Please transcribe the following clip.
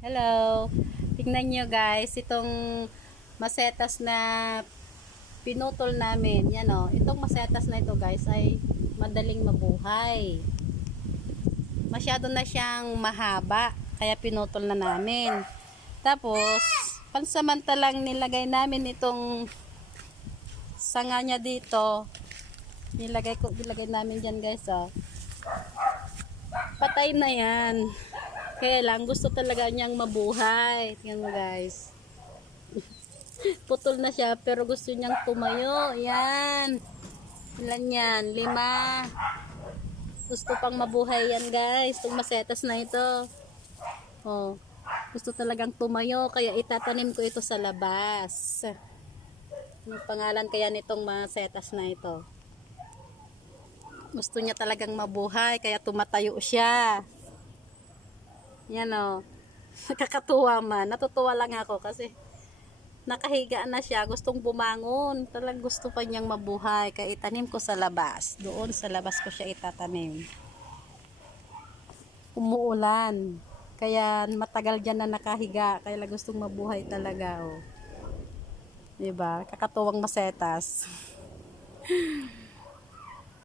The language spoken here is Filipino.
Hello! Tingnan nyo guys, itong masetas na pinutol namin. Yan o, itong masetas na ito guys ay madaling mabuhay. Masyado na siyang mahaba, kaya pinutol na namin. Tapos, pansamantalang nilagay namin itong sanga niya dito. Nilagay namin dyan guys o. Patay na yan. Kaya lang, gusto talaga niyang mabuhay. Tingnan mo guys. Putol na siya, pero gusto niyang tumayo. Yan. Ilan yan? 5. Gusto pang mabuhay yan guys. Itong masetas na ito. Oh. Gusto talagang tumayo, kaya itatanim ko ito sa labas. Anong pangalan kaya nitong masetas na ito? Gusto niya talagang mabuhay, kaya tumatayo siya. Yan o. Nakakatuwa man. Natutuwa lang ako kasi nakahiga na siya. Gustong bumangon. Talagang gusto pa niyang mabuhay. Kaya itanim ko sa labas. Doon sa labas ko siya itatanim. Umuulan. Kaya matagal dyan na nakahiga. Kaya lang gustong mabuhay talaga. Oh. Diba? Kakatuwang masetas.